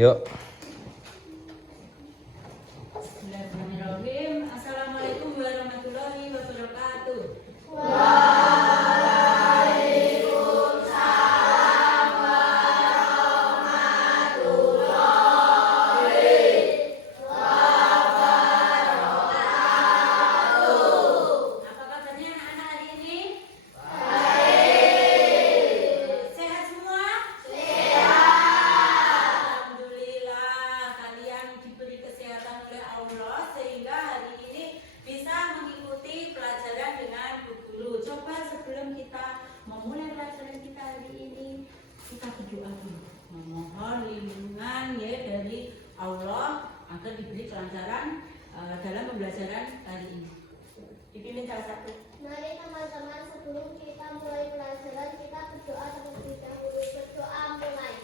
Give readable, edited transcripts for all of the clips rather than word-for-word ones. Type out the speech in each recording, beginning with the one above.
Yuk. Bismillahirrahmanirrahim. Assalamualaikum warahmatullahi wabarakatuh. Apa kabarnya anak-anak hari ini? Sehat semua? Alhamdulillah, kalian diberi kesehatan oleh Allah sehingga hari ini bisa mengikuti pelajaran dengan Bu Guru. Coba sebelum kita memulai pelajaran kita hari ini, kita berdoa dulu. Memohon lindungan ya dari Allah agar diberi kelancaran dalam pembelajaran hari ini. Dipimpin salah satu. Mari teman-teman, sebelum kita mulai pelajaran, kita berdoa terlebih dahulu. Berdoa mulai.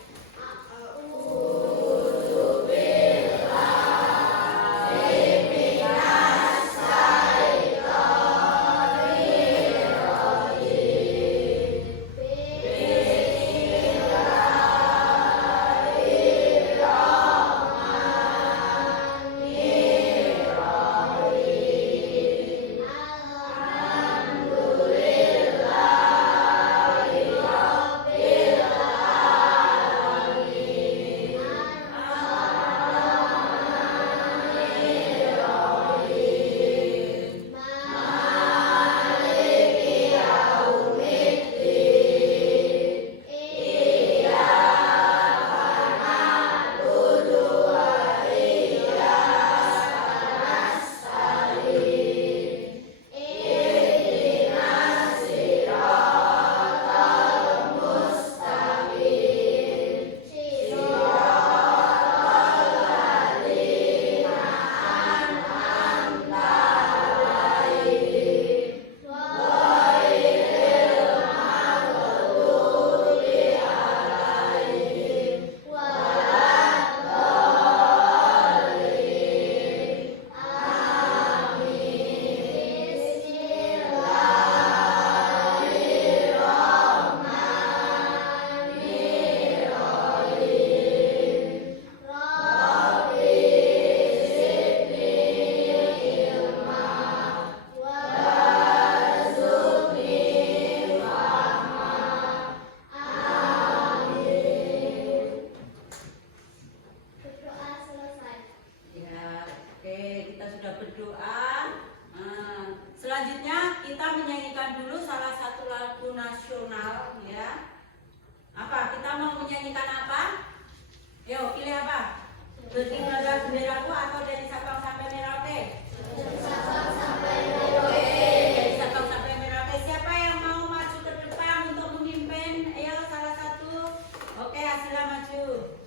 Berdoa selesai. Ya, oke, kita sudah berdoa. Selanjutnya kita menyanyikan dulu salah satu lagu nasional ya. Apa? Kita mau menyanyikan apa? Yo, pilih apa? Berkibarlah benderaku atau dari Sabang sampai Merauke? Dari Sabang sampai Merauke. Siapa yang mau maju ke depan untuk memimpin? Ayo salah satu. Oke, Asila maju.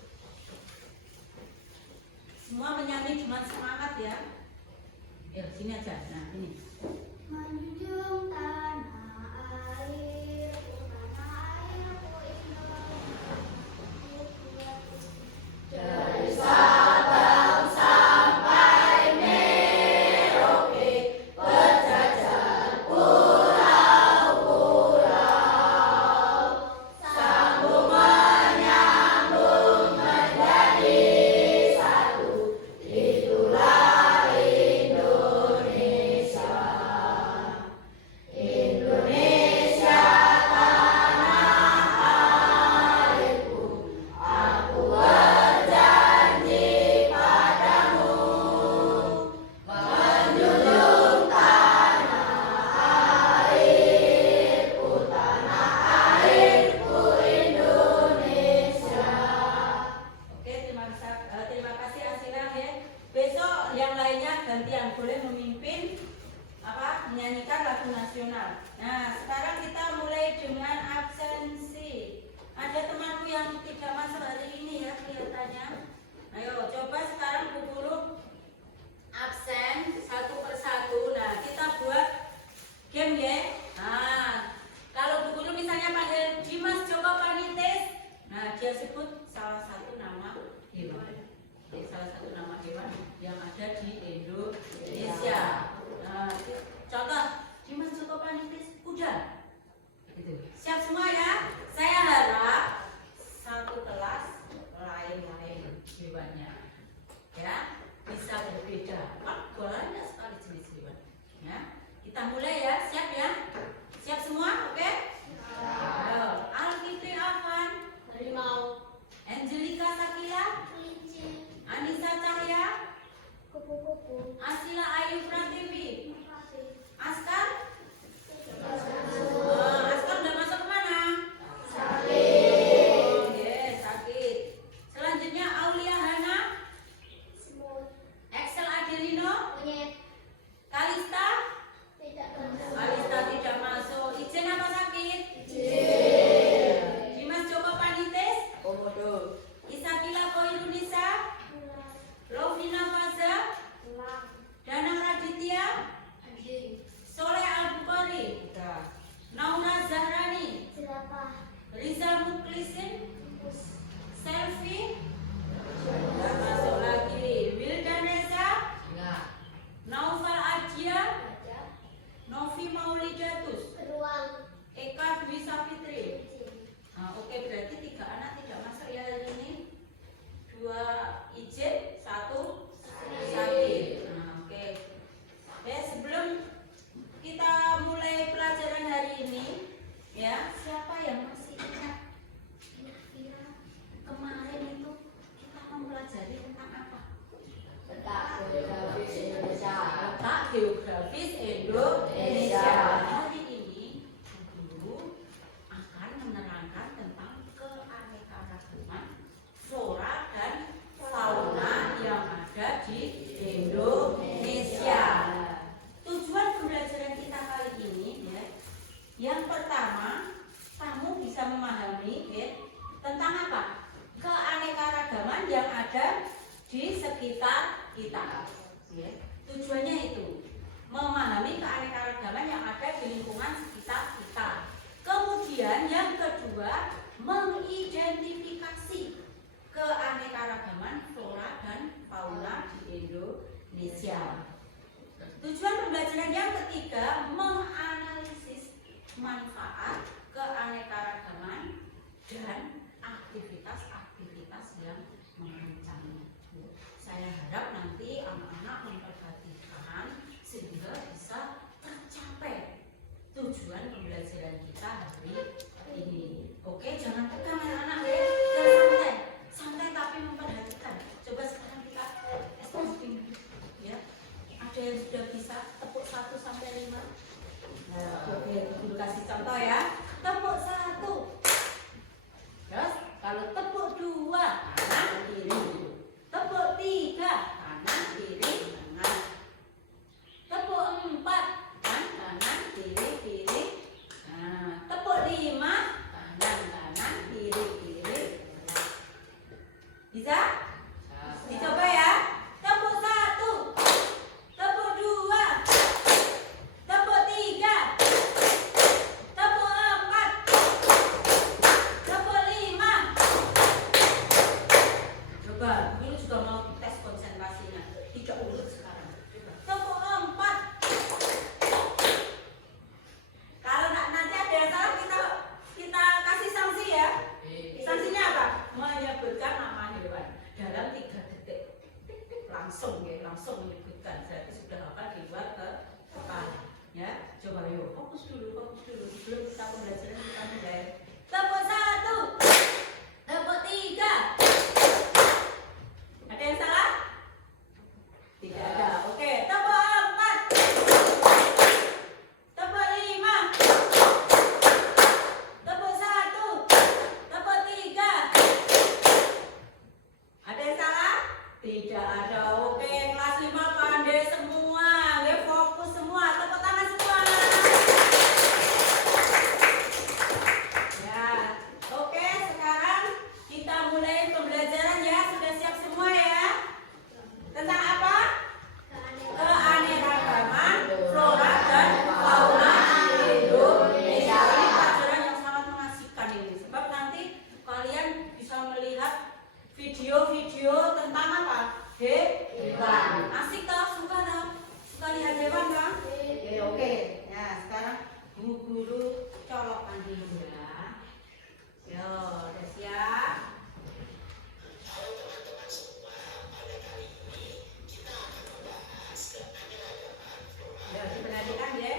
Semua menyanyi cuma semangat ya. Ya sini aja. Nah ini. Menjunjung tanah airku Indonesia. Dari Sabang sampai Merauke, berjajar pulau-pulau, sambung menyambung menjadi satu, itulah Indonesia. Indonesia tanah airku, aku berjanji padamu, menjunjung tanah airku Indonesia. Oke, terima kasih Asila ya. Besok yang lainnya gantian boleh memimpin menyanyikan lagu nasional. Nah, sekarang kita mulai dengan absensi. Ada temanku yang tidak masuk hari ini ya kelihatannya. Ayo, coba sekarang Bu Guru absen satu persatu. Nah, kita buat game ya. Nah, kalau Bu Guru misalnya panggil Dimas Joko Panitis, nah dia sebut salah satu nama hewan. Salah satu nama hewan yang ada di Indonesia. Nah, contoh Dimas Joko Panitis kuda. Gitu. Siap semua ya? Saya harap satu kelas lain-lain. di sekitar kita. Ya. Tujuannya itu memahami keanekaragaman yang ada di lingkungan sekitar kita. Kemudian yang kedua, mengidentifikasi keanekaragaman flora dan fauna di Indonesia. Tujuan pembelajaran yang ketiga, menganalisis manfaat keanekaragaman dan aktivitas-aktivitas yang mengancamnya. Saya harap nanti anak-anak memperhatikan sehingga bisa tercapai tujuan pembelajaran kita hari ini. Oke, jangan tegang anak-anak ya, santai, santai tapi memperhatikan. Coba sekarang kita testing ya. Ada yang sudah bisa tepuk 1 sampai 5? Nah, oke, dulu kasih contoh ya. Tepuk 1. Terus kalau tepuk 2, kanan kiri. Tepuk 3, kanan kiri kanan. Tepuk 4, kanan kiri kiri. Nah, tepuk 5, kanan kanan kiri kiri. Bisa? Dicoba ya. Tepuk 1, tepuk 2, tepuk 3, tepuk 4, tepuk 5. Coba, dulu juga mau tes konsentrasinya. 3 urut sekarang. Coba. Tepuk 4. Kalau nanti ada yang salah kita kasih sanksi ya. Sanksinya apa? Menyebutkan nama hewan dalam 3 detik. Langsung menyebutkan. Berarti sudah apa di luar ke kepala. Ya, coba yuk fokus dulu sebelum kita pembelajaran kita mulai. Tepuk 1, tepuk 3. Ada yang salah? Tidak ada. Oke, tepuk 4, tepuk 5, tepuk 1, tepuk 3. Ada yang salah? Tidak ada. Oke, kelas 5 pandai semua. Ya, fokus semua. Tepuk tangan semua. Ya. Oke, sekarang kita mulai pembelajaran ya. Sudah siap semua ya? Tentang apa? Keanekaragaman flora dan fauna di Indonesia. Ini pelajaran yang sangat mengasihkan ini. Sebab nanti kalian bisa melihat video-video tentang apa? Hewan. Asik toh? Suka toh? Suka lihat hewan kan? Oke. Nah, sekarang Bu Guru colokkan dulu ya. Yo, udah siap? Ya, diperhatikan ya.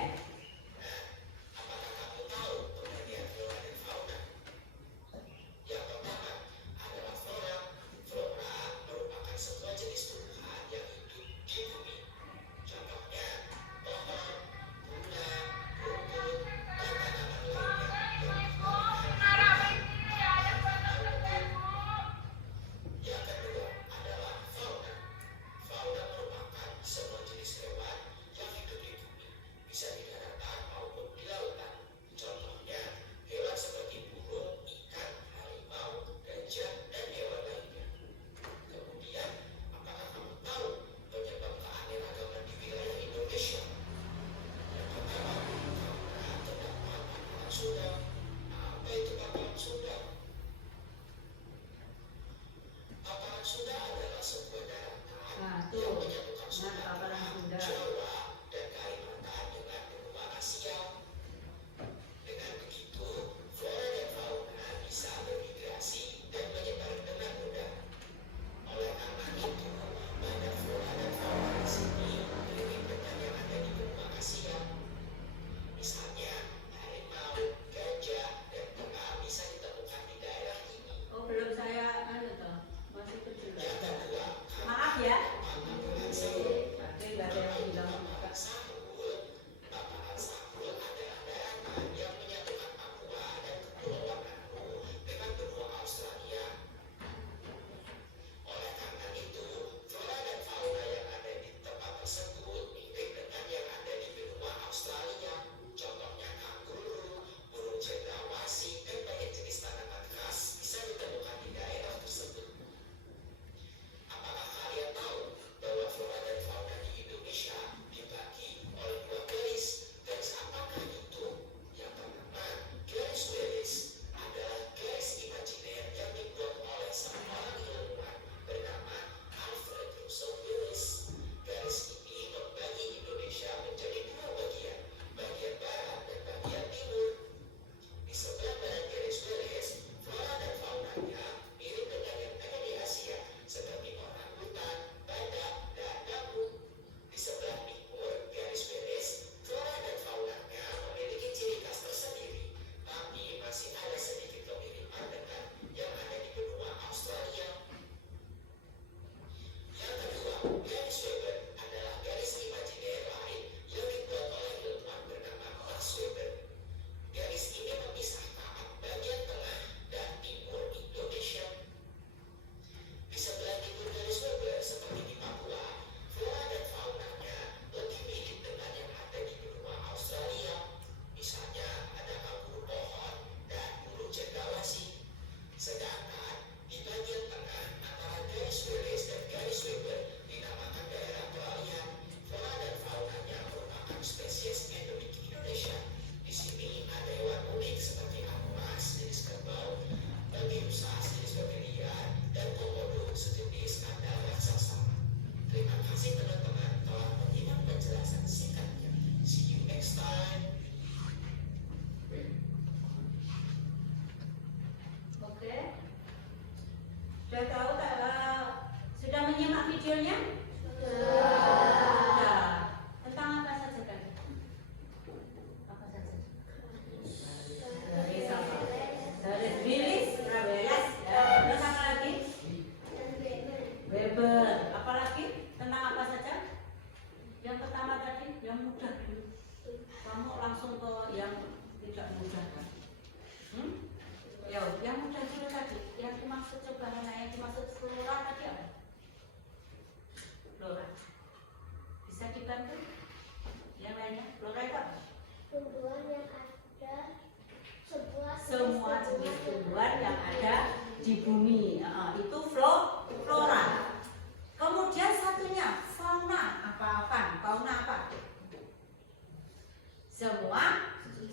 Nah, tuh. Nah, paparan Sunda. Oh, belum saya anu toh. Masih kecil. Maaf ya. Sudah tahu tak? Sudah menyimak videonya? Tentang apa saja kan? Apa saja? Garis apa? Garis bilis, beres. Terus apa lagi? Weber. Apa lagi? Tentang apa saja? Yang pertama tadi, yang mudah dulu. Kamu langsung ke yang tidak mudah kan? Ya, yang mudah dulu tadi. Yang dimaksud coba yang dimaksud flora tadi apa? Flora. Bisa dibantu? Yang lainnya, flora itu apa? Tumbuhan yang ada Semua jenis tumbuhan yang ada di bumi. Itu flora. Kemudian satunya fauna. Fauna apa? Semua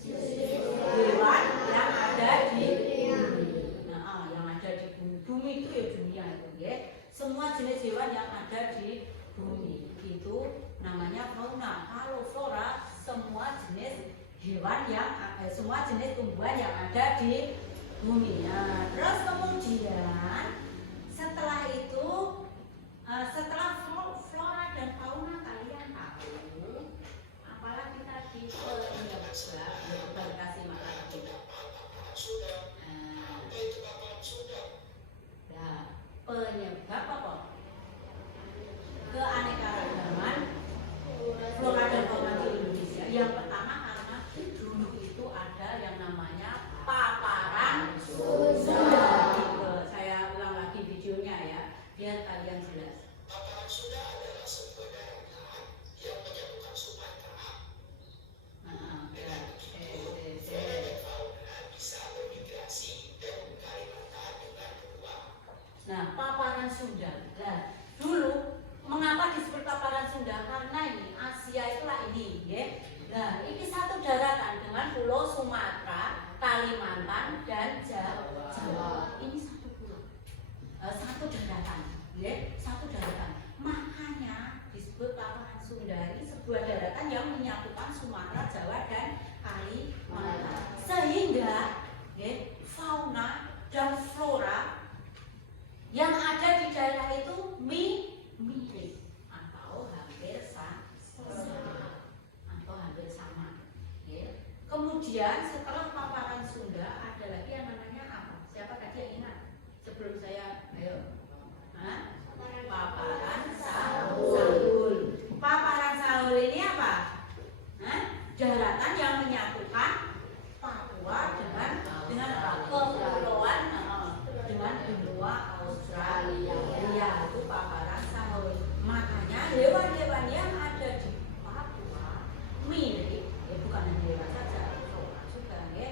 hewan yang ada di bumi. Yang ada di bumi. Bumi itu ya dunia itu ya. Semua jenis hewan yang ada di bumi itu namanya fauna. Kalau flora semua jenis hewan semua jenis tumbuhan yang ada di bumi. Terus kemudian setelah itu setelah flora dan fauna kalian tahu apalagi tadi penyebab kasih makan kita. Penyebab apa? Keanekaragaman flora dan fauna di Indonesia. Yang pertama karena dulu itu ada yang namanya paparan Sunda. Saya ulang lagi videonya ya, biar kalian jelas. Paparan Sunda adalah sebuah daratan yang menyatukan Sumatera. Bisa bermigrasi dari Kalimantan dengan peluang. Nah, paparan Sunda. Nah, dulu mengapa disebut paparan Sunda? Karena ini Asia itulah ini, ya. Nah, ini satu daratan dengan Pulau Sumatera, Kalimantan, dan Jawa. Ini satu pulau, satu daratan, ya, satu daratan. Makanya disebut paparan Sunda. Ini sebuah daratan yang menyatukan Sumatera, Jawa, dan Kalimantan. Sehingga, ya, fauna dan flora yang ada di daerah itu mirip atau hampir sama. Ya. Kemudian setelah paparan Sunda ada lagi yang namanya apa? Siapa tadi yang ingat? Sebelum saya, ayo. Paparan Sahul. Paparan Sahul ini apa? Daratan yang menyatukan Papua dengan kepulauan dengan benua Australia. Itu paparan Sahul. Makanya hewan-hewan yang ada di Papua mirip, bukan hanya hewan saja, flora juga, ya.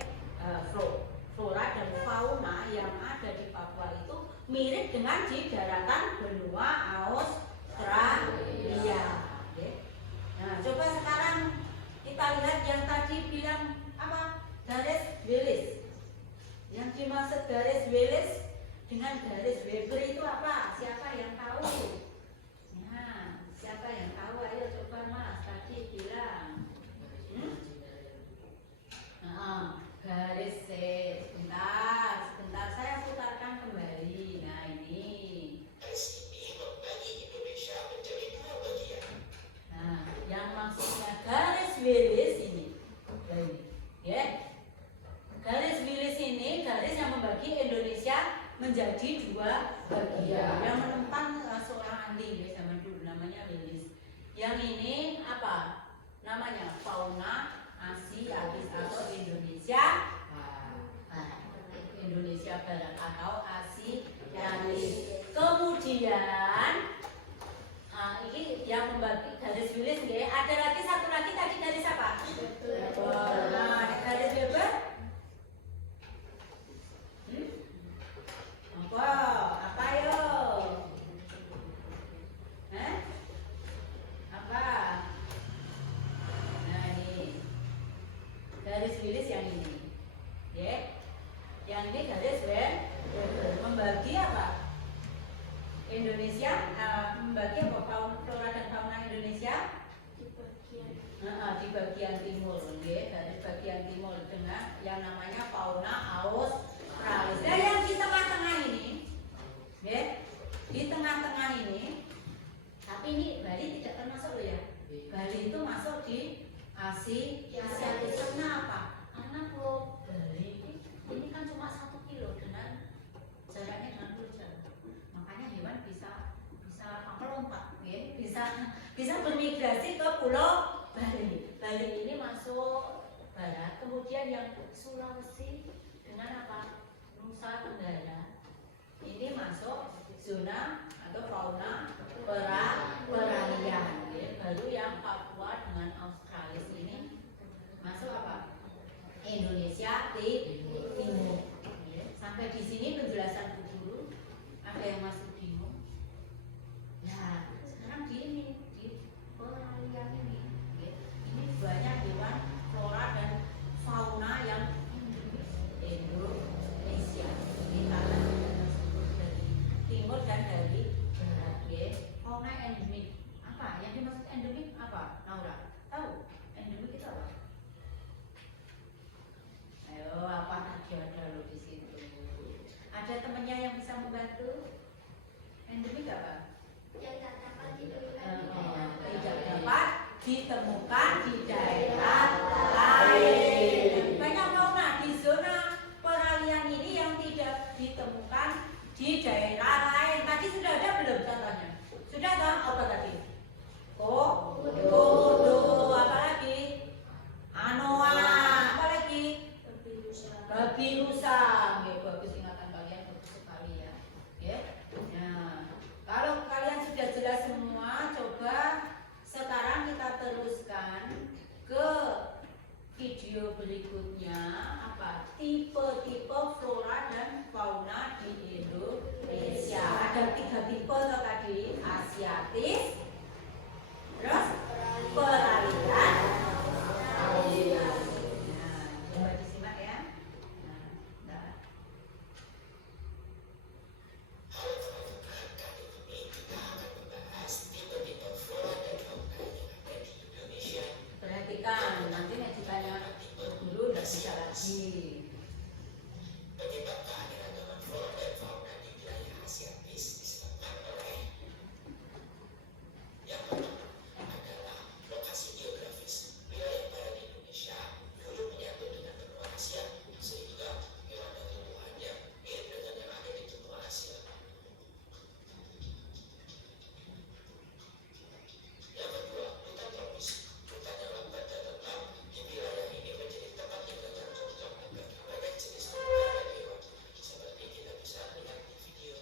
Flora dan fauna yang ada di Papua itu mirip dengan di daratan benua Australia. Ya. Nah, coba sekarang kita lihat yang tadi bilang apa? Garis Willis. Yang dimaksud garis Willis dengan garis Weber itu apa? Siapa yang tahu? Nah, siapa yang tahu? Ayo coba Mas, tadi bilang. Garis sebentar saya putarkan kembali. Nah, ini. Garis ini membagi Indonesia menjadi dua bagian. Nah, yang maksudnya garis Willis ini. Ya. Garis Willis ini garis yang membagi Indonesia menjadi dua bagian. Yang menentang seorang ahli ya zaman dulu namanya Willis. Yang ini apa? Namanya fauna Asia atau Indonesia Barat atau Asialis. Kemudian ini yang membagi garis Willis ya. Ada lagi satu lagi tadi garis apa? Nah, garis Weber. Apa yo? Apa? Nah, ini garis Willis yang ini, ya. Yang ini garis Weber membagi apa? Indonesia membagi apa? Flora dan fauna Indonesia di bagian timur, ya. Garis bagian timur dengan yang namanya fauna Australia. Nah, yang di tengah-tengah ini, ya, di tengah-tengah ini, tapi ini Bali tidak termasuk loh ya. Bali itu masuk di Asia Tenggara apa? Karena Pulau Bali ini kan cuma 1 kilo dengan jaraknya dengan Pulau Jawa. Makanya hewan bisa melompat, ya. bisa bermigrasi ke Pulau Bali. Bali ini masuk barat, kemudian yang Sulawesi dengan apa? Nusa Tenggara ini masuk zona atau fauna peralihan. Baru yang Papua dengan Australia ini masuk apa? Indonesia Timur. Sampai di sini penjelasan dulu. Ada yang masih bingung? Nah, sekarang di peralihan ini, ini banyak hewan flora dan fauna yang Indonesia. Kita dari timur dan dari barat. Fauna endemik. Apa? Yang dimaksud endemik apa? Naura, tahu? Endemik itu apa? Ayo, apa ada lo di situ? Ada temannya yang bisa membantu? Endemik apa? Yang tak dapat ditemukan di Tidak dapat ditemukan di daerah lain. Banyak fauna di zona peralihan ini yang tidak ditemukan di daerah lain. Tadi sudah ada belum contohnya? Sudah kan? Apa tadi? Komodo, apa lagi? Anoa, apa lagi? Babi rusa. Bagus, ingatan kalian bagus sekali ya. Nah, kalau kalian sudah jelas semua, coba sekarang kita teruskan ke video berikutnya. Apa? Tipe-tipe flora dan fauna di Indonesia. Ada 3 tipe loh tadi. Asiatis, terus peralihan. Nah, coba disimak ya. Nah. Perhatikan, nanti nek ditanya guru nggak bisa lagi. Penyebab kehadiran flora dan fauna di wilayah Asiatis disebabkan oleh yang pertama adalah lokasi geografis. Wilayah barat Indonesia dulu menyatu dengan benua Asia, sehingga hewan dan tumbuhannya mirip dengan yang ada di benua Asia. Yang kedua, hutan tropis. Hutan yang lebat dan lebat di wilayah ini menjadi tempat tinggal yang cocok bagi berbagai jenis tumbuhan dan hewan, seperti kita bisa lihat di video.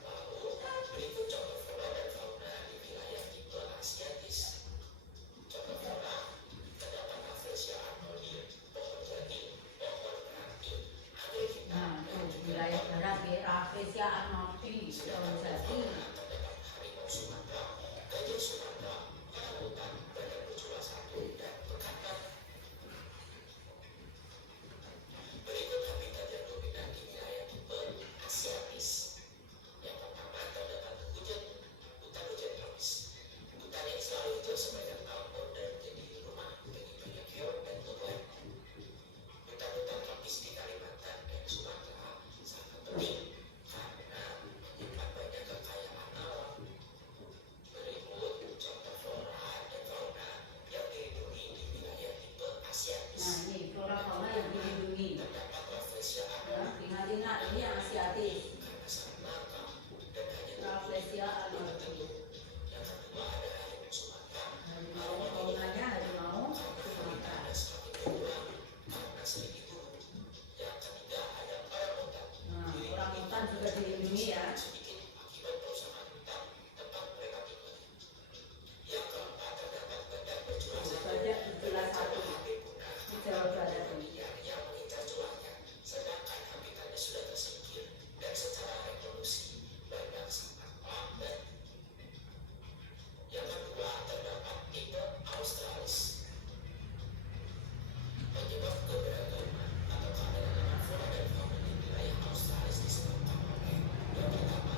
Lalu, berikut contoh flora dan fauna di wilayah tipe Asiatis. Contoh flora, terdapat Rafflesia arnoldii, pohon jati, pohon beranting, anggrek hitam, Nah, tuh wilayah barat ya, Rafflesia arnoldii, pohon jati. terdapat harimau Sumatera, gajah Sumatera, orangutan, badak bercula satu, dan bekantan. Berikut habitat yang dominan di wilayah tipe Asiatis. Yang pertama terdapat hutan hujan tropis. Hutan yang selalu hijau sepanjang tahun dan menjadi rumah bagi banyak hewan dan tumbuhan. Hutan-hutan tropis di Kalimantan dan Sumatera sangat penting karena menyimpan banyak kekayaan alam. Berikut contoh flora dan fauna yang dilindungi di wilayah tipe Asiatis. Nah, ini flora fauna yang dilindungi. Terdapat Rafflesia Nah, ingat-ingat ini Asiatis. karena sangat langka dan hanya Rafflesia arnoldii. yang kedua ada harimau Sumatera. Harimau faunanya harimau Sumatera. Ada semakin berkurang karena sering dibunuh. Yang ketiga ada orangutan. Nah, orangutan juga dilindungi ya. Sedikit akibat perusahaan hutan tempat mereka tinggal. Yang keempat terdapat badak bercula satu. Badak bercula satu. Hampir punah Di Jawa Barat ini. liar yang mengincar culanya, sedangkan habitatnya sudah tersingkir dan secara reproduksi banyak sangat lambat. Yang kedua terdapat tipe Australis. Penyebab keberagaman atau keanekaragaman flora dan fauna di wilayah Australis disebabkan oleh yang pertama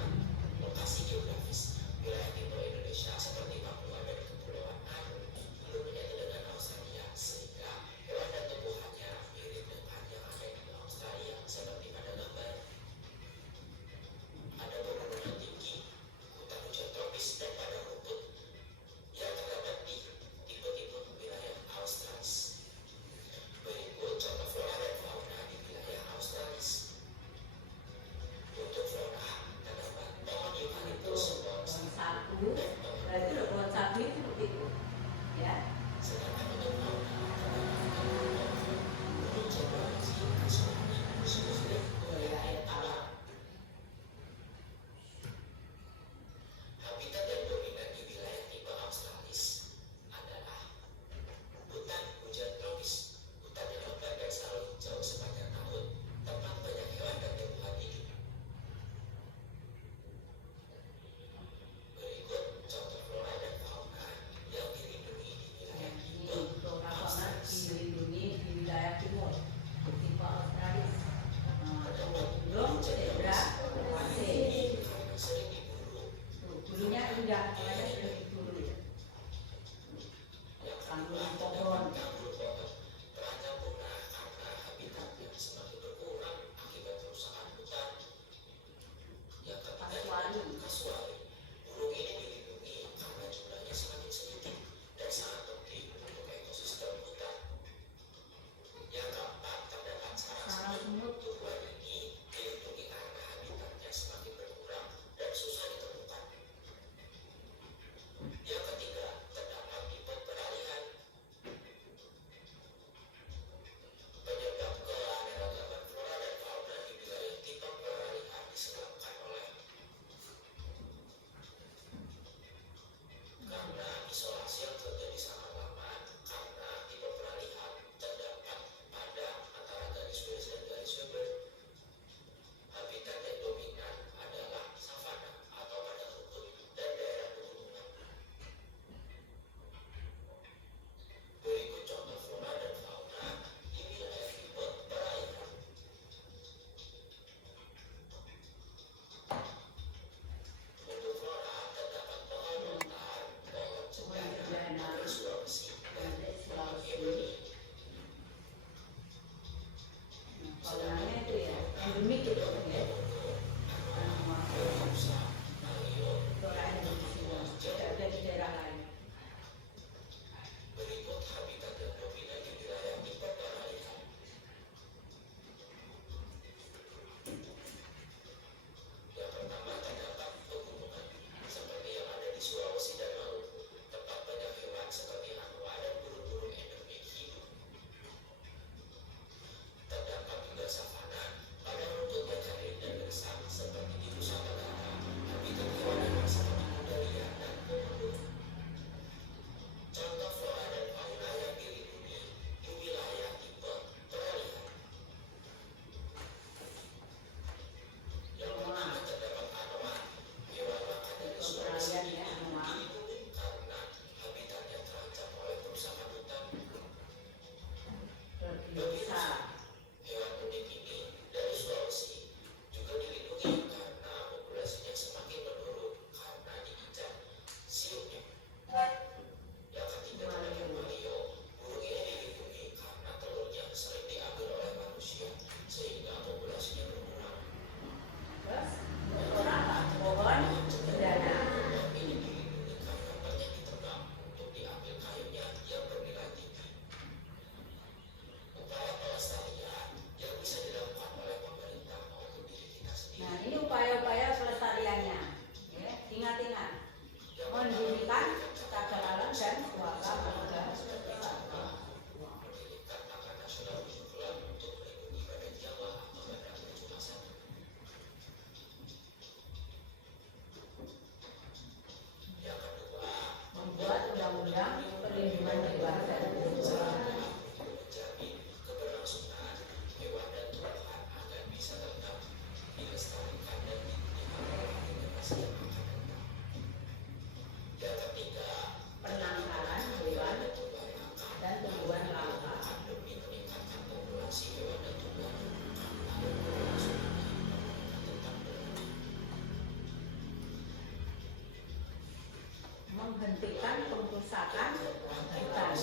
menghentikan pengrusakan hutan.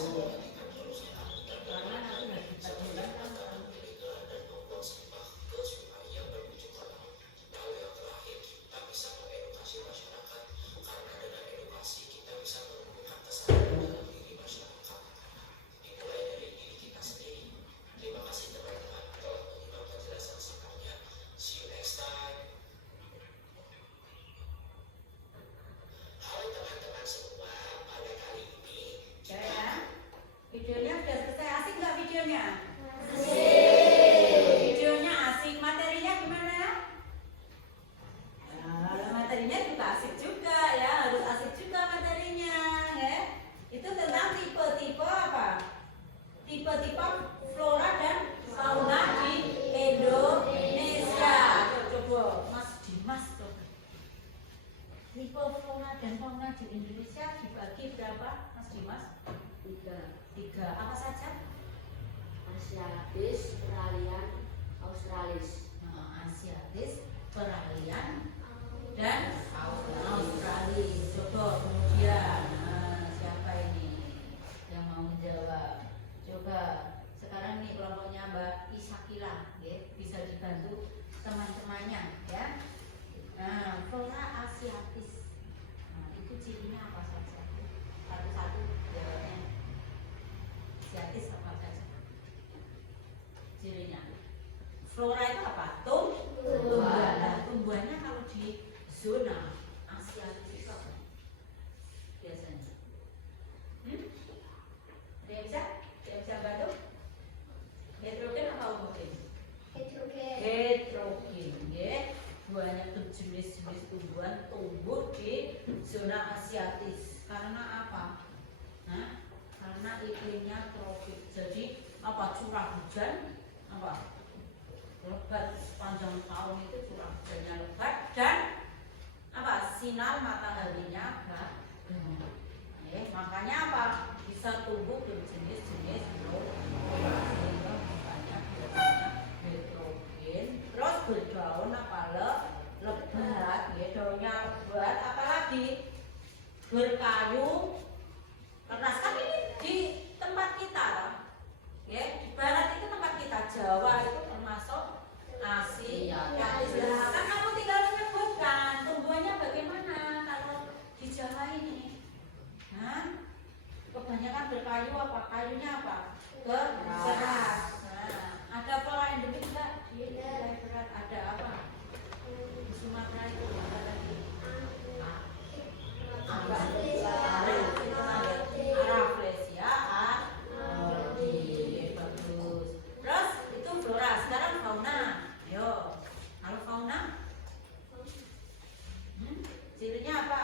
Karena nanti lagi perbulan kan. See you next time. Halo teman-teman semua, pada kali ini Ya, videonya sudah selesai. Asik nggak videonya? Asik. Videonya asik, materinya gimana? Nah, materinya juga asik juga ya, harus asik juga materinya ya. Itu tentang tipe-tipe apa? Tipe-tipe flora dan fauna di Indonesia. Coba Mas Dimas tuh. Tipe flora dan fauna di Indonesia dibagi berapa, Mas Dimas? Tiga. Apa saja? Asiatis, peralihan, Australis. Nah, Asiatis, peralihan, dan Australis. Coba kemudian, siapa ini yang mau menjawab? Coba sekarang nih kelompoknya Mbak Isakila, ya, bisa dibantu teman-temannya, ya. Nah, flora Asiatis. Nah, itu cirinya apa saja? Satu-satu jawabnya. Asiatis apa saja? Cirinya. Flora itu apa? Tumbuhan. Nah, tumbuhannya kalau di zona Asiatis itu apa? Biasanya. Ada yang bisa? Ada yang bisa bantu? Heterogen atau homogen? Heterogen. Heterogen, ya. Banyak jenis-jenis tumbuhan tumbuh di zona Asiatis. Karena apa? Nah, karena iklimnya tropis. Jadi apa, curah hujan apa? Lebat sepanjang tahun itu curah hujannya lebat dan apa? Sinar mataharinya banyak. Makanya apa? Bisa tumbuh jenis-jenis tumbuhan sehingga banyak heterogen. Terus berdaun apa, lebat, ya, daunnya lebat. Apalagi berkayu keras. Kan ini di tempat kita, ya, di barat itu tempat kita, Jawa itu termasuk Asia. Kan kamu tinggal menyebutkan tumbuhannya bagaimana kalau di Jawa ini. Nah, kebanyakan berkayu apa? Kayunya apa? Keras. Nah, ada pola endemik enggak di wilayah berat? Ada apa? Di Sumatera itu ada lagi. Araflesia, bagus. Terus itu flora. Sekarang fauna. Ayo, kalau fauna, cirinya apa?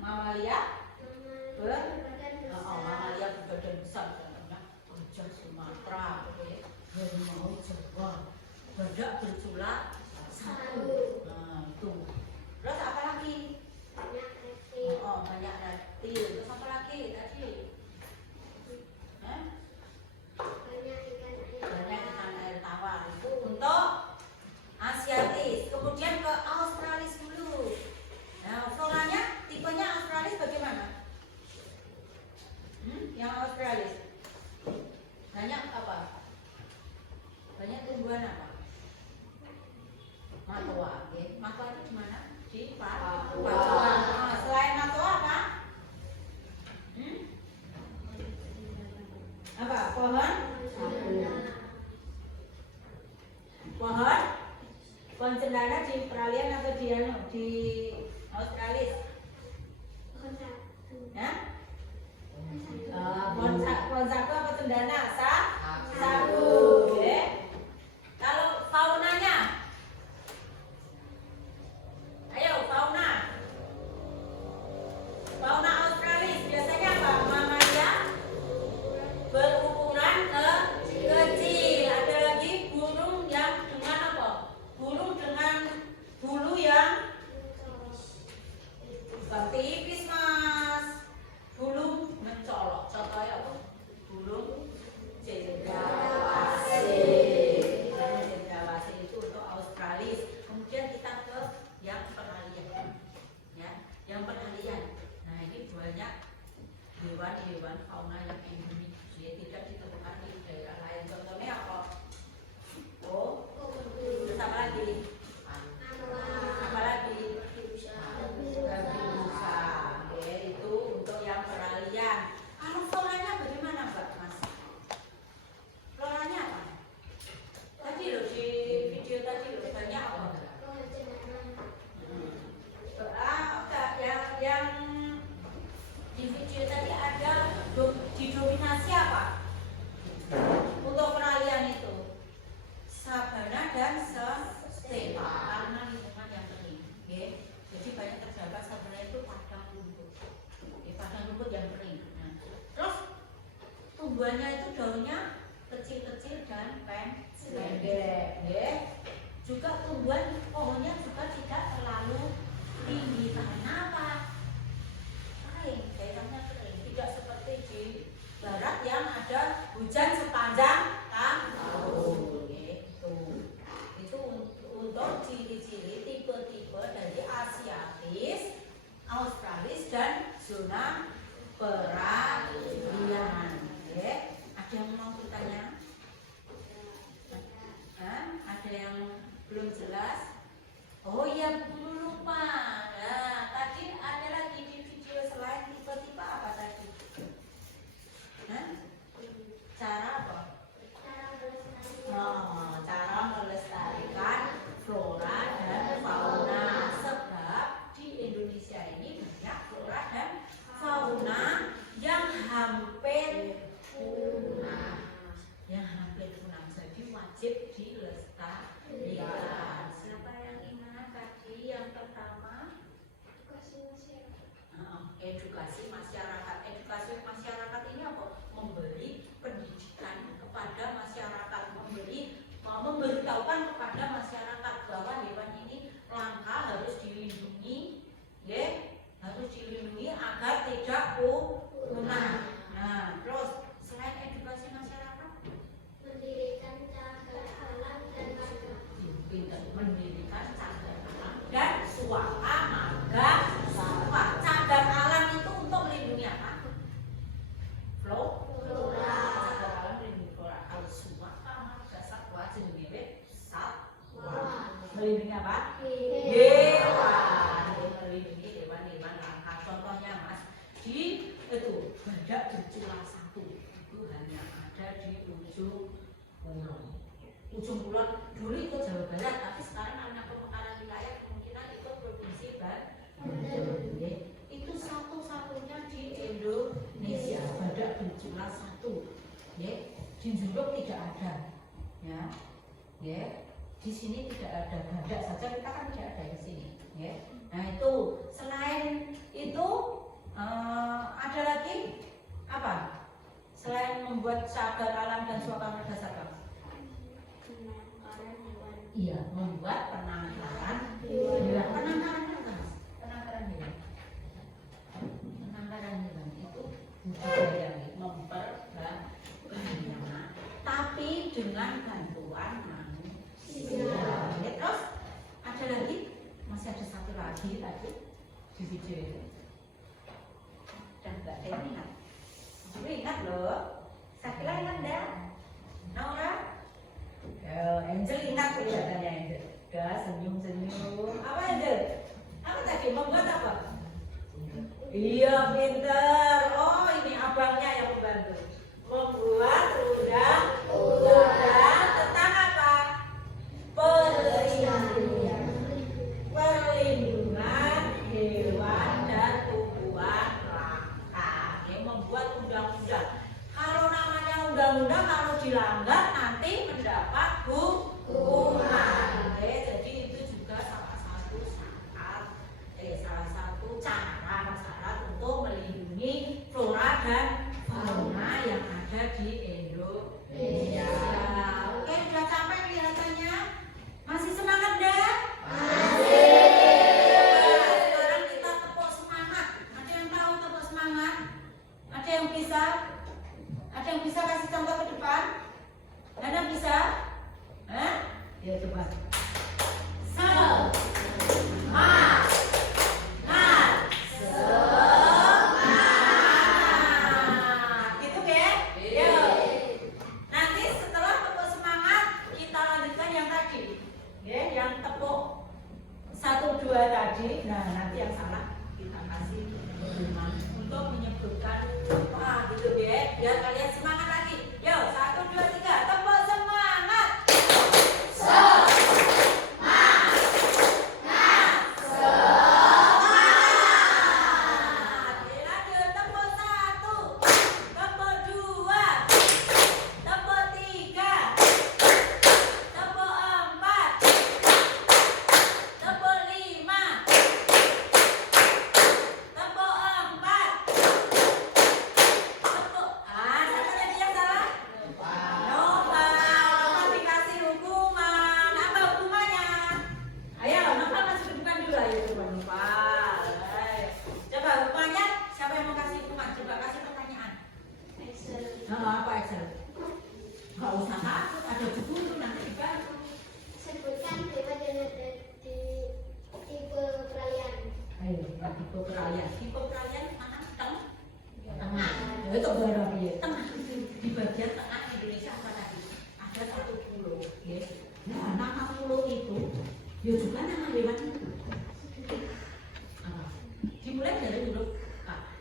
Mamalia mamalia berbadan besar, contohnya gajah Sumatera, harimau Jawa, badak bercula satu. Nah, itu. Terus apa lagi? Banyak reptil. Banyak reptil. Terus apa lagi tadi? Banyak ikan Banyak air. ikan air tawar. Itu untuk Asiatis. Kemudian ke Australis dulu. Nah, floranya, tipenya Australis bagaimana? Yang Australis banyak apa? Banyak tumbuhan apa? Matoa. Matoa itu di mana? Di Papua. Selain matoa apa? Apa? Pohon? Pohon cendana di peralihan atau di Australis? Ya? Pohon sagu apa cendana? Sagu. Kalau faunanya, ayo fauna. Fauna Australis biasanya apa? Mamalia berukuran kecil. Ada lagi burung yang dengan apa? Burung dengan bulu yang bukan tipis, Mas. Bulu mencolok. Contohnya apa? Burung cendrawasih. pertumbuhan pohonnya juga tidak terlalu tinggi. Karena apa? Kering, daerahnya kering. Tidak seperti di barat yang ada hujan sepanjang tahun. Gitu. Itu untuk ciri-ciri tipe-tipe dari Asiatis, Australis dan zona peralihan. Oke. Ada yang mau bertanya? Ada yang belum jelas? Oh iya, belum lupa. Nah, tadi ada lagi di video selain tipe-tipe apa tadi? Cara apa? Cara melestarikan flora dan fauna. Sebab di Indonesia ini banyak flora dan fauna yang hampir punah. Jadi wajib dilestarikan. Siapa yang ingat tadi yang pertama? Edukasi masyarakat. Edukasi masyarakat ini apa? Memberi pendidikan kepada masyarakat, memberitahukan kepada masyarakat bahwa hewan ini langka, harus dilindungi, harus dilindungi agar tidak punah. Nah, terus selain edukasi masyarakat, Mendirikan cagar alam dan marga. mendirikan cagar alam dan suaka marga satwa. Cagar alam itu untuk melindungi apa? Flora. Cagar alam melindungi flora. Kalau suaka marga satwa jenenge satwa. Melindungi apa? Hewan. Melindungi hewan-hewan langka. Contohnya Mas, di itu badak bercula satu itu hanya ada di ujung kulon dulu itu Jawa Barat, tapi sekarang karena pemekaran wilayah kemungkinan ikut provinsi Banten. Itu satu-satunya di Indonesia, badak berjumlah satu. Di Juruk tidak ada, di sini tidak ada, badak saja kita kan tidak ada di sini. Nah itu selain itu ada lagi apa? Selain membuat cagar alam dan suaka marga satwa. Iya, membuat penangkaran hewan. Penangkaran apa? Penangkaran hewan. Penangkaran hewan itu budaya memperbanyak, tapi dengan bantuan manusia. Terus ada lagi, masih ada satu lagi tadi di video ini. Dan Mbak Teni ingat, ingat loh. Sakila ingat enggak? Naura? Angel ingat kelihatannya Angel. Udah senyum-senyum. Apa Angel? Apa tadi? Membuat apa? Iya pinter. Oh ini abangnya yang membantu. Membuat undang-undang tentang apa? Perlindungan hewan dan tumbuhan langka. Membuat undang-undang. Kalau namanya undang-undang, kalau dilanggar nanti mendapat hukuman. Jadi itu juga salah satu syarat untuk melindungi flora dan fauna yang ada di Indonesia. Oke, sudah sampai kelihatannya. Masih semangat enggak? Masih. Sekarang kita tepuk semangat. Ada yang tahu tepuk semangat? Ada yang bisa? Ada yang bisa kasih contoh ke depan? Ada bisa? Ya coba. Semangat. Gitu kan? Yuk. Nanti setelah tepuk semangat kita lanjutkan yang tadi. Yang tepuk 1, 2 tadi. Nah, nanti yang salah kita kasih hukuman untuk menyebutkan apa gitu ya. Biar kalian semangat lagi. Yuk, 1, 2, 3. Tepuk semangat. tipe peralihan. Tipe peralihan mana? Tengah. Ya, itu berapa ya? Tengah. Di bagian tengah Indonesia apa tadi? Ada satu pulau. Ya. Nah, nama pulau itu ya juga nama hewan. Dimulai dari huruf A.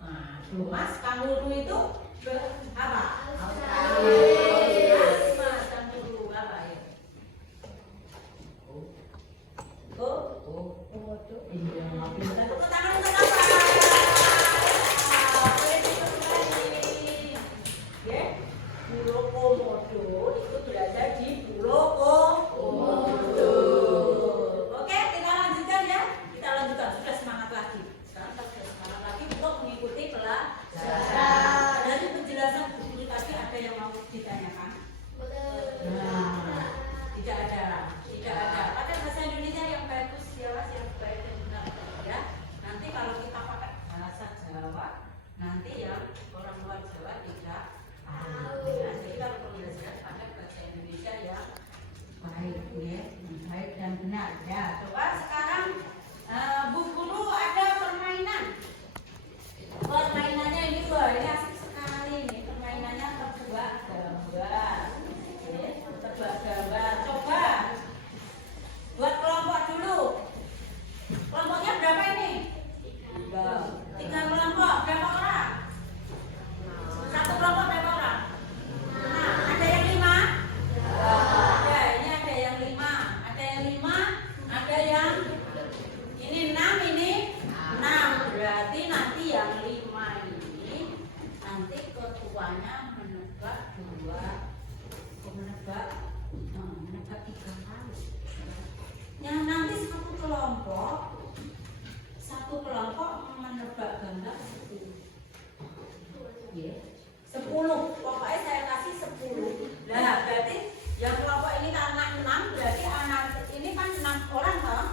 Nah, Mas, kanguru itu apa? Australia. Mas, kanguru apa ya? Iya, pintar. Tepuk tangan untuk apa? Ya, Pulau Komodo itu berada di Pulau Komodo. Oke, kita lanjutkan ya. Kita lanjutkan. Sudah semangat lagi. Sekarang kita sudah semangat lagi untuk mengikuti pelajaran. Dari penjelasan buku tadi ada yang mau ditanyakan? Nah, tidak ada. Pakai bahasa Indonesia yang bagus ya, Mas, yang baik dan benar ya. Nanti kalau kita pakai bahasa Jawa, nanti yang orang luar Jawa tidak tahu. Ya, jadi kalau pembelajaran pakai bahasa Indonesia yang baik ya, baik dan benar ya. Coba sekarang Bu Guru ada permainan. Permainannya ini ini asik sekali nih. Permainannya tebak gambar. Ya, tebak gambar. Coba buat kelompok dulu. Kelompoknya berapa ini? 3 kelompok. Berapa orang? Satu kelompok berapa orang? Nah, ada yang 5? Ada, ini ada yang 5. Ada yang 5, ada yang ini 6, ini 6. Berarti nanti yang 5 ini nanti ketuanya menebak 2, menebak 3 kali. Yang nanti satu kelompok menebak gambar 10. Ya. 10. Pokoknya saya kasih 10. Nah, berarti yang kelompok ini anak 6, berarti anak ini kan 6 orang toh?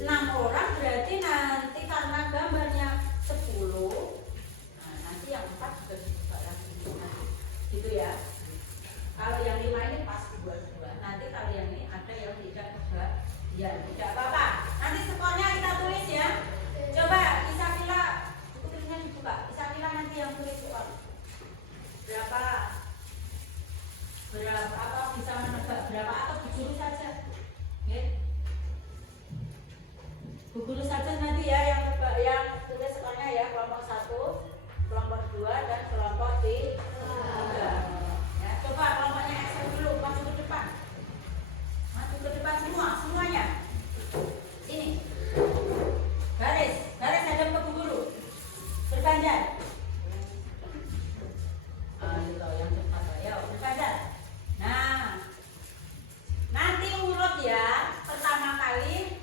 6 orang berarti nanti karena gambarnya 10. Nah, nanti yang 4 juga ditebak lagi. Gitu ya. Kalau yang 5 ini pasti 2-2. Nanti kalau yang ini ada yang tidak tebak. Ya, tidak apa-apa. Nanti skornya kita tulis ya. Coba Isakila, buku tulisnya dibuka. Isakila nanti yang tulis skor. Berapa atau bisa menebak berapa atau Bu Guru saja. Oke. Bu Guru saja nanti ya yang tebak, yang tulis skornya ya, kelompok 1, kelompok 2 dan kelompok 3. Ya, coba kelompoknya Excel dulu, maju ke depan. Maju ke depan semuanya. Sini. Garis hadap ke Bu Guru. Berganjar. Itu yang cepat ya, berganjar. Nah, nanti urut ya. Pertama kali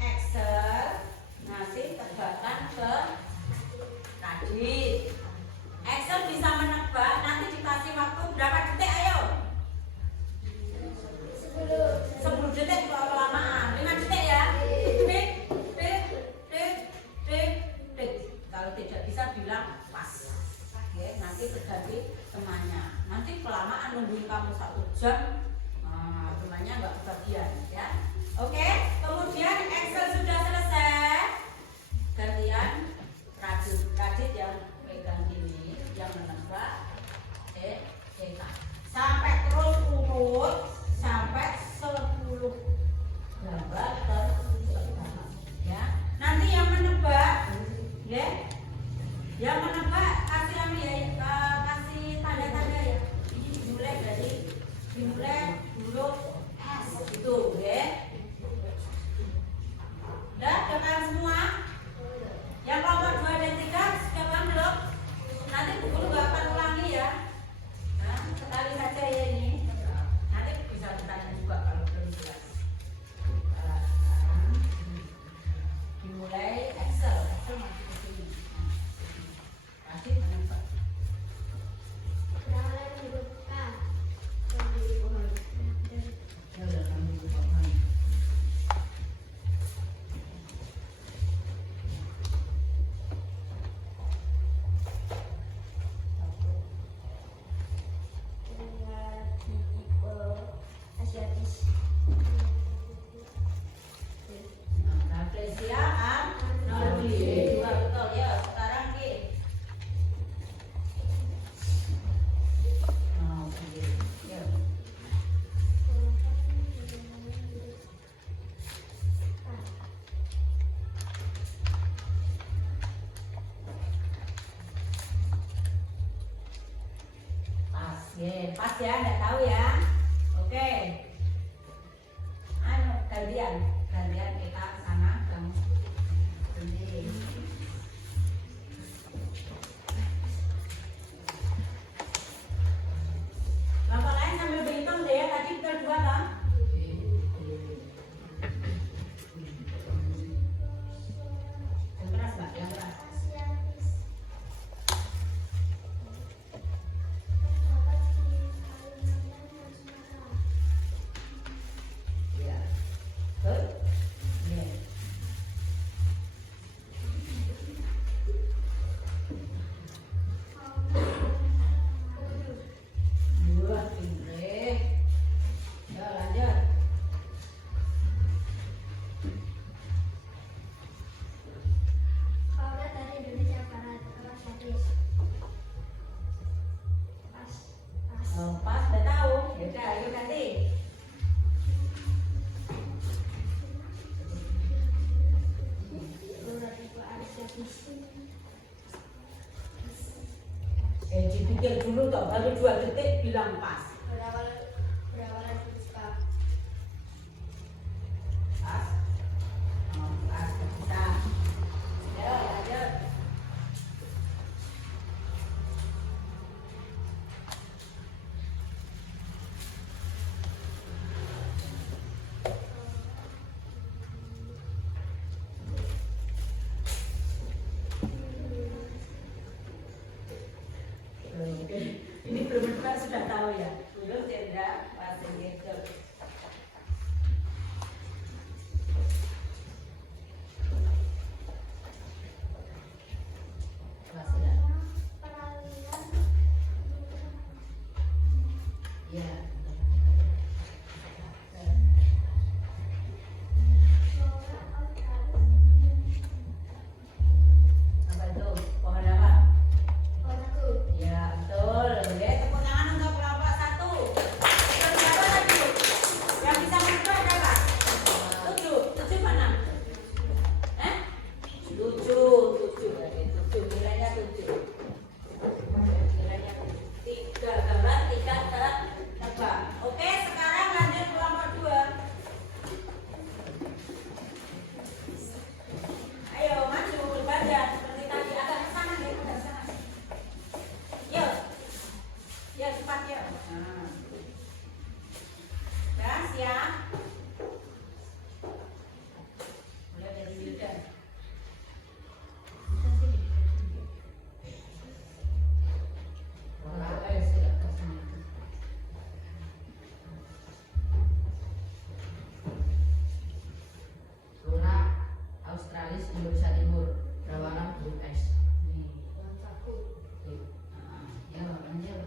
Excel ngasih tebakan ke Radit. Excel bisa menebak, nanti dikasih waktu berapa detik, ayo? 10 detik kalau kelamaan. 5 detik ya. Tik. Kalau tidak bisa bilang pas. Oke, nanti terganti temannya. Nanti kelamaan nungguin kamu 1 jam, temannya nggak kebagian ya. Oke, kemudian Excel sudah selesai. Gantian Radit yang pegang ini, yang menebak sampai terus urut sampai 10 gambar terutama ya. Nanti yang menebak ya, yang menebak kasih kasih tanda-tanda ya. Ini dimulai huruf S itu ya. Pas ya, nggak tahu ya. Oke. Anu, gantian kita sana kamu. Ini. Bapak lain sambil berhitung deh ya, tadi betul 2 kan? Yang keras Mbak, yang keras. Asiatis. Terdapat di Kalimantan dan Sumatera. Ya. Betul? Iya. Dua, pinggir. Ya, lanjut. Fauna dari Indonesia Barat. Asiatis. Pas. Oh, pas, udah tahu. Ya udah, ayo ganti. Flora tipe Asiatis. Dipikir dulu toh, baru 2 detik bilang pas. Berawalan Puspa. Pas. Oh, pas, bisa. Ayo, lanjut. Oke. Ini benar-benar sudah tahu ya. Belum Cendra, pas gitu. Pas sudah. Peralihan. Ya. Flora Australis. Apa itu? Pohon apa? Onaku. Ya, betul. Ya, tepuk tangan untuk kelompok 1. Yang berapa tadi? Yang bisa menentukan berapa? 7. 7 mana? 7. 7. Berarti 7. Nilainya 7. Nilainya 3 gambar, 3 tebak. Oke, sekarang lanjut kelompok 2. Ayo, maju, berbadan. Seperti tadi, agak ke sana deh, agak ke sana. Yuk. Ya, cepat yuk. Nah. Dan siap. Mulai dari Wildan. Flora Australis Indonesia Timur. Berwarna biru es. Nih. Ya, lanjut.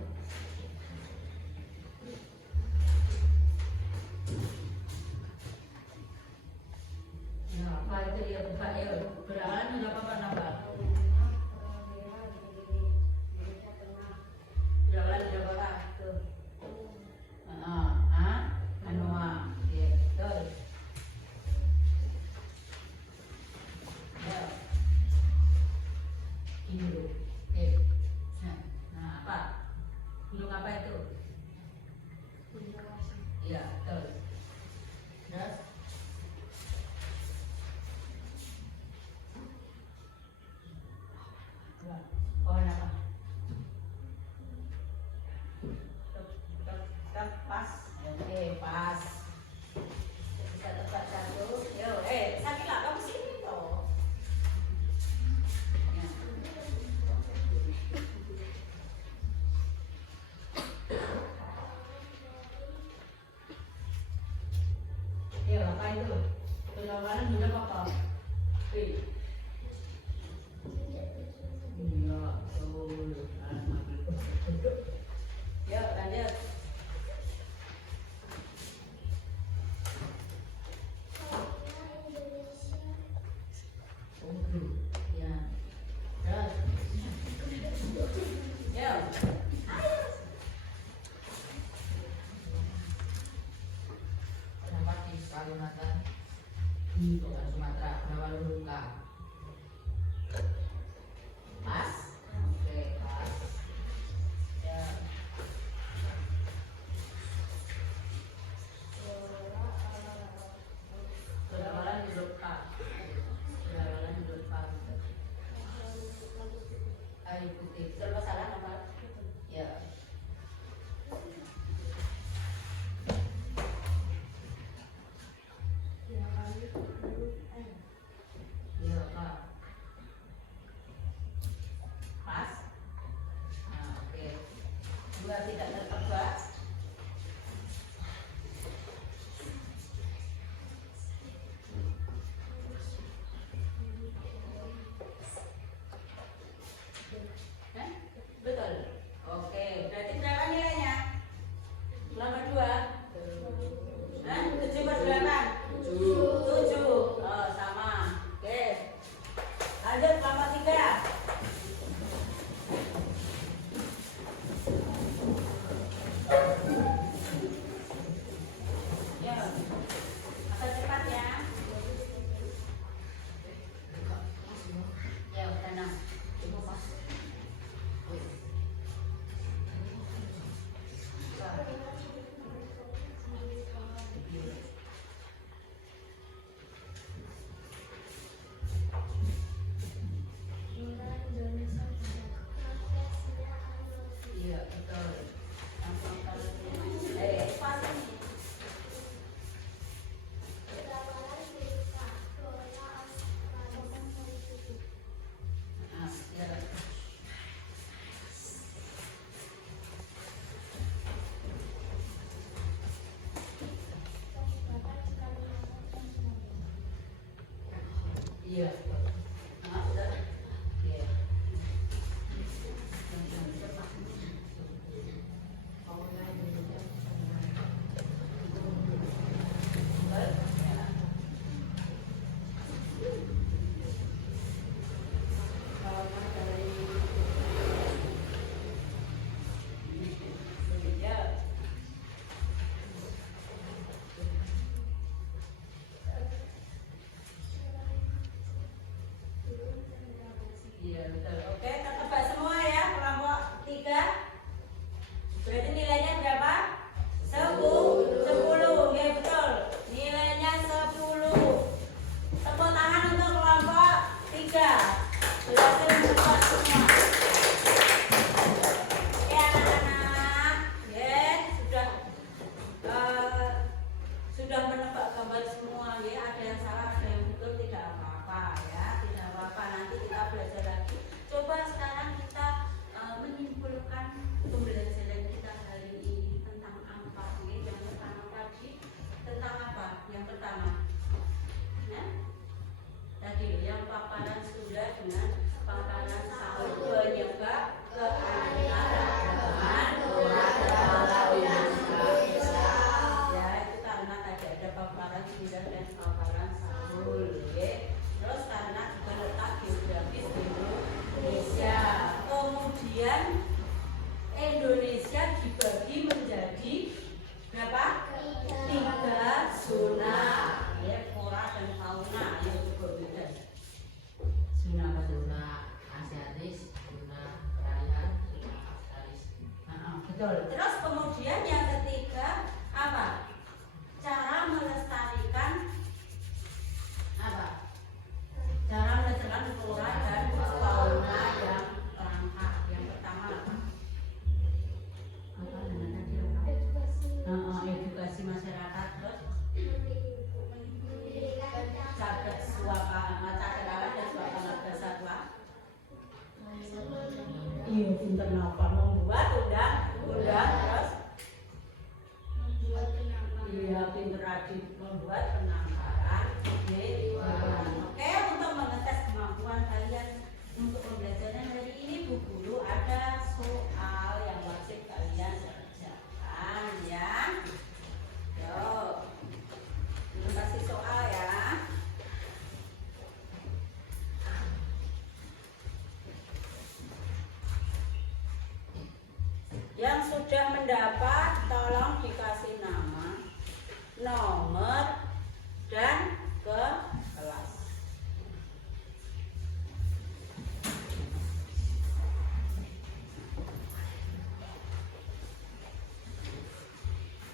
Ya, apa itu dia buka ya? Beralan udah apa nambah? Beralan udah apa? Tuh. Anoa. Oke, betul. Ya. Ini dulu. Oke. Nah, apa? Gunung apa itu? Iya, betul. Terus? Pohon apa? Pas. Oke, pas. Bisa tebak 1. Yo, Sakila, kamu sini toh. Ya. Yo, apa itu? Penawaran bilang apa? Iya, betul. Yuk, lanjut. Fauna Indonesia. Ya. Terus. Yuk. Terdapat di Kalimantan di Sumatera. Berwarna luka. Pas. Oke, pas. Ya. Iya. Nah, udah. Iya. Iya betul. Oke, ketebak semua ya kelompok 3. Berarti nilainya berapa? 10. Ya betul. Nilainya 10. Tepuk tangan untuk kelompok 3. Berhasil menebak semua. Oke anak-anak, ya sudah menebak gambar semua ya. Ada yang salah, ada yang betul, tidak apa-apa ya. Tidak apa-apa. Nanti kita belajar lagi. Coba sekarang kita menyimpulkan pembelajaran kita hari ini tentang angka ya. Yang pertama tadi tentang apa? Yang pertama, ya? Tadi yang paparan sudah dengan paparan sahur penyebab keanekaragaman ya, itu karena tadi ada paparan sudah dan paparan sahur ya. Terus karena juga letak geografis Indonesia. Kemudian Indonesia dibagi menjadi berapa? 3 zona ya, flora dan fauna yang berbeda. Zona apa? Zona asiatis, zona peralihan, zona australis. Betul. Terus kemudian yang ketiga apa? Cara melestarikan apa? Cara melestarikan flora dan fauna yang langka. Yang pertama apa? Apa namanya tadi? Edukasi masyarakat. Terus cacat suaka, cacat alam dan suaka marga satwa. Iya, pinter napa membuat undang terus. Iya, pinter rajin membuat penangkaran. Oke, untuk mengetes kemampuan kalian untuk pembelajaran hari ini, Bu Guru ada soal yang wajib kalian kerjakan ya. Yo, ini kasih soal ya. Yang sudah mendapat tolong dikasih nama, nomor, dan kelas.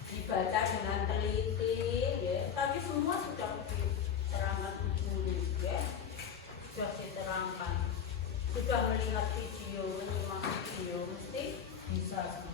Dibaca dengan teliti ya. Tapi semua sudah diterangkan dulu ya. Sudah diterangkan. Sudah melihat video, menyimak video, mesti bisa semua.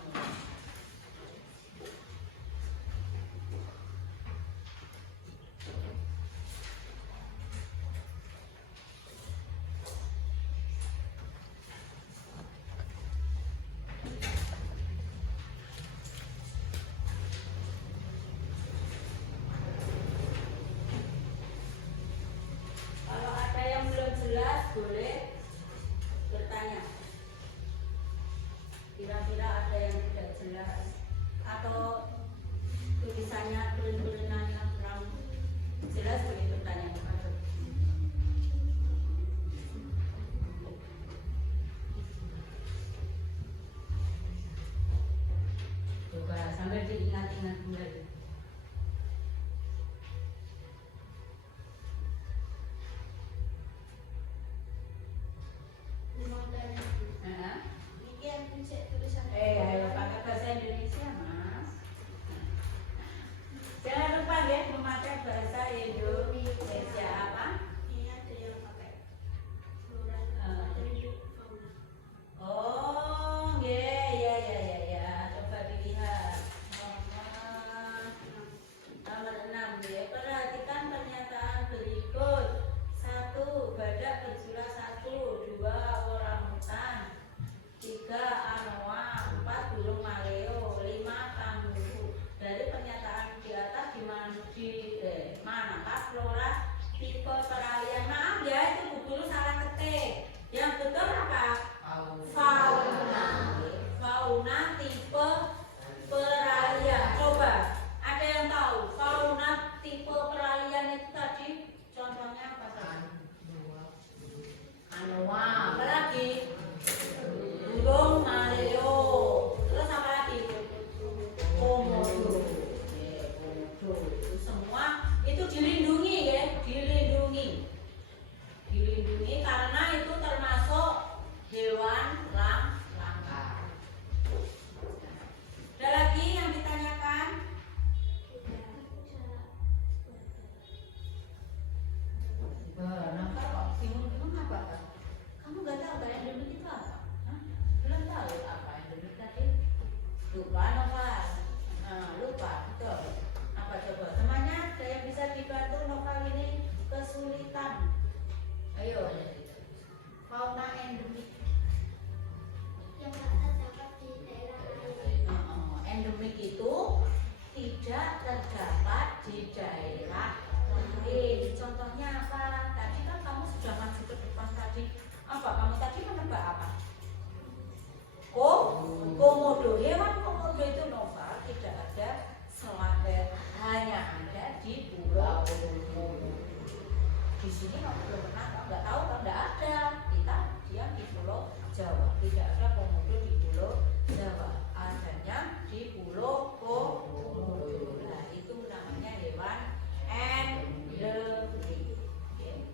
di sini kamu belum pernah tahu, nggak tahu kan nggak ada. Kita diam di Pulau Jawa, tidak ada komodo di Pulau Jawa, adanya di Pulau Komodo. Nah itu namanya hewan endemik. Oke.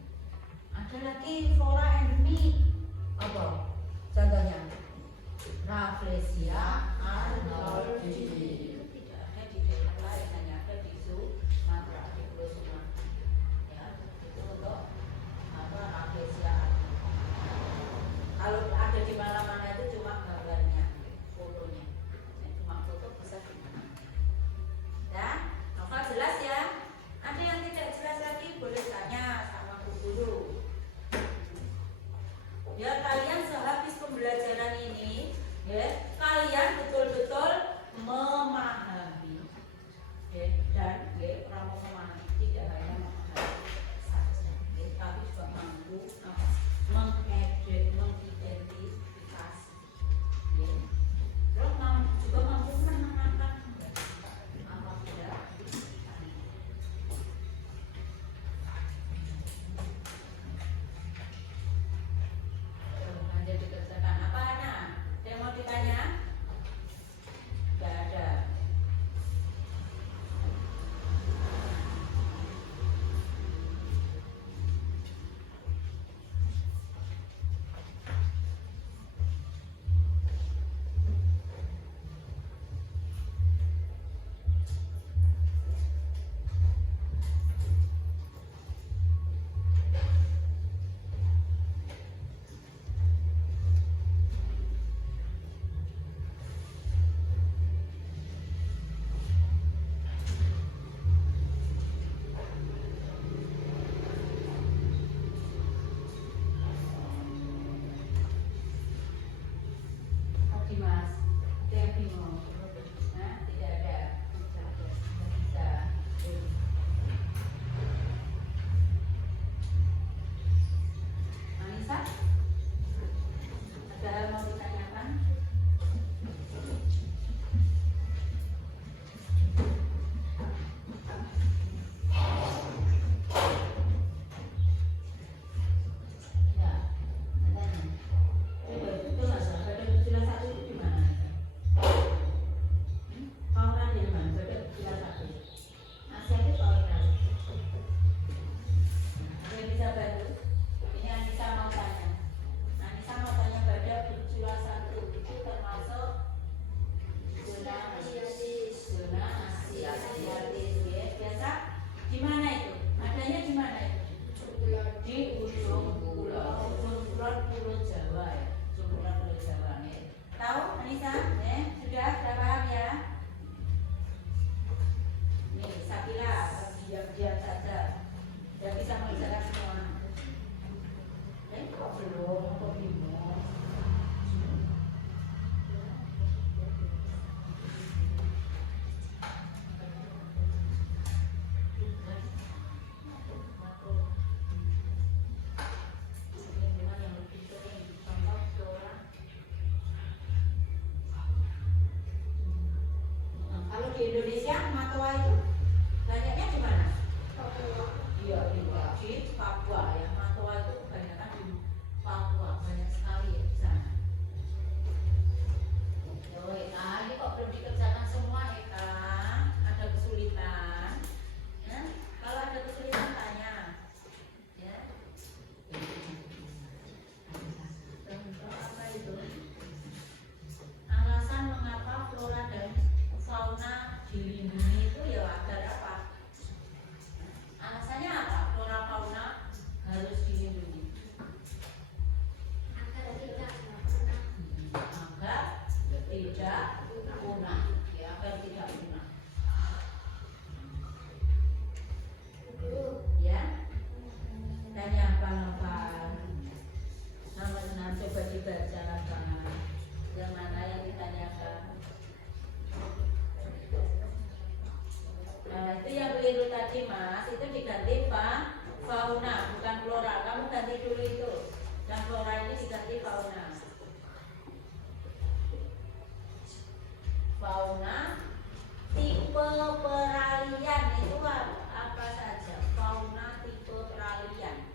Ada lagi flora endemik. Apa? Contohnya Rafflesia arnoldi. Tidak ada di daerah lain, hanya ada di Sumatera, di Pulau Sumatera. Ya, itu untuk apa Rafflesia arnoldi. Kalau ada di mana-mana itu cuma gambarnya, fotonya. Cuma foto bisa di mana. Ya, novel jelas ya. Ada yang tidak jelas lagi boleh tanya sama guru. Ya kalian sehabis pembelajaran ini, ya kalian betul-betul memahami, ya, dan ya, orang memahami tidak hanya memahami saja, ya, tapi juga mampu apa, mengidentifikasi, ya. Terus juga mampu menenangkan apabila lanjut dikerjakan apa nah? Yang mau ditanya? Gak ada. Oke mas, itu yang bingung. Nah, tidak ada. Bisa. Anissa, ada hal mau ditanyakan? Ya, tanya. Itu mas, pada kecilan satu itu di mana? Fauna di mana? Pada kecilan satu. Asia itu fauna. Ada yang bisa bantu? Ini Anissa mau tanya. Anissa mau tanya pada kecilan satu itu termasuk zona Asiatis. Ya, biasa di mana itu? Adanya di mana itu? Di ujung pulau, Pulau Jawa ya, ujung Pulau Jawa nih. Tahu Anissa? Sudah paham ya? Nih, Sakila, diam-diam saja. Sudah bisa mengerjakan semua. Kok belum? Kok bingung? Kalau di Indonesia, matoa itu banyaknya di mana? Iya, di Papua ya. Matoa itu kebanyakan di Papua, banyak sekali ya di sana. Yo, Eka, ini kok belum dikerjakan semua Eka? Ada kesulitan? Ya? Kalau ada kesulitan tanya. Ya. Contoh apa itu? Alasan mengapa flora dan fauna dilindungi itu ya agar apa? Alasannya apa? Flora fauna harus dilindungi agar tidak punah. agar tidak punah, ya agar tidak punah. Ya, tanya apa novel? Nah, coba dibacakan. Yang mana yang ditanyakan? Nah, itu yang keliru tadi mas, itu diganti fauna, bukan flora. Kamu ganti dulu itu. Yang flora ini diganti fauna. Fauna tipe peralihan itu apa saja? Fauna tipe peralihan.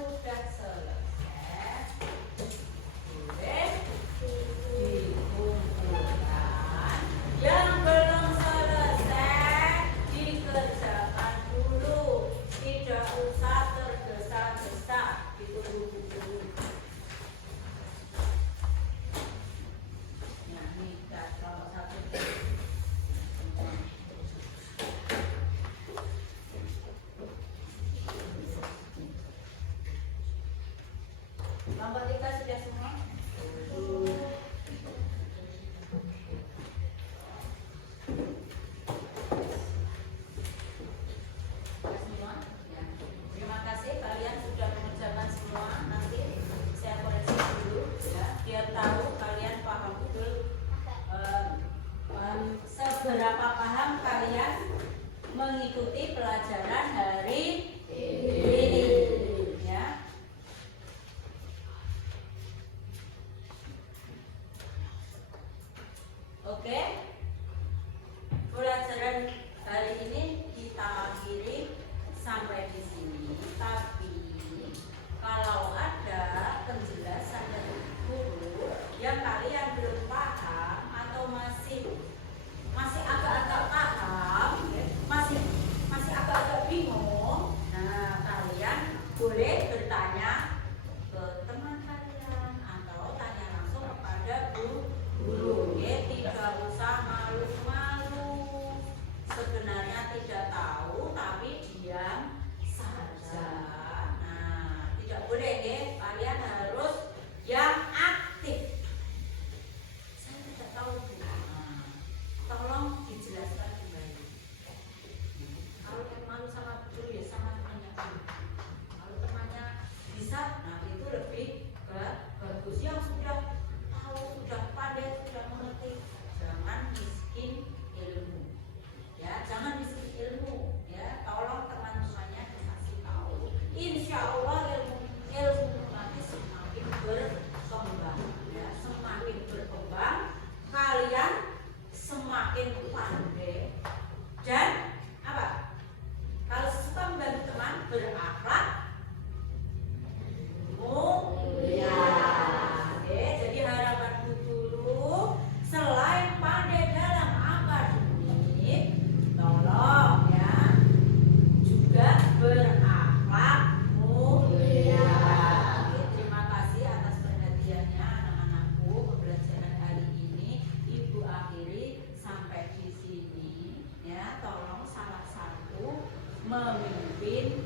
sudah selesai, boleh dikumpulkan. Yang belum selesai dikerjakan dulu, tidak usah tergesa-gesa, ditunggu dulu. Nah, ini kelompok satu. Kelompok 3 sudah semua? Sudah semua? Ya. Terima kasih kalian sudah mengerjakan semua. Nanti saya koreksi dulu ya, biar tahu kalian paham betul seberapa paham kalian mengikuti pelajaran hari ini ya. Oke, pelajaran hari ini kita akhiri sampai di sini. Tapi kalau ada penjelasan dari guru yang kalian belum paham atau masih agak-agak paham, masih agak-agak bingung, nah kalian boleh bertanya ke teman kalian atau tanya langsung kepada guru. Ya, tidak usah malu-malu. Sebenarnya tidak tahu tapi diam saja. Nah, tidak boleh ya, kalian harus yang aktif. Saya tidak tahu Bu. Nah, tolong dijelaskan kembali. Kalau yang malu sama guru ya sama temannya dulu. Kalau temannya bisa, nah itu lebih bagus. Yang sudah tahu, sudah pandai, sudah mengerti, jangan miskin ilmu. Ya, jangan miskin ilmu. Ya, tolong teman-temannya dikasih tahu. Insya Allah ilmu nanti semakin berkembang. Ya, semakin berkembang, kalian semakin pandai dan apa? Kalau suka membantu teman, berakhlak mulia. Oke, jadi harapanku dulu, selain pandai dalam akademik, tolong ya juga berakhlak mulia. Oke, terima kasih atas perhatiannya anak-anakku. Pembelajaran hari ini Ibu akhiri sampai di sini ya. Tolong salah satu memimpin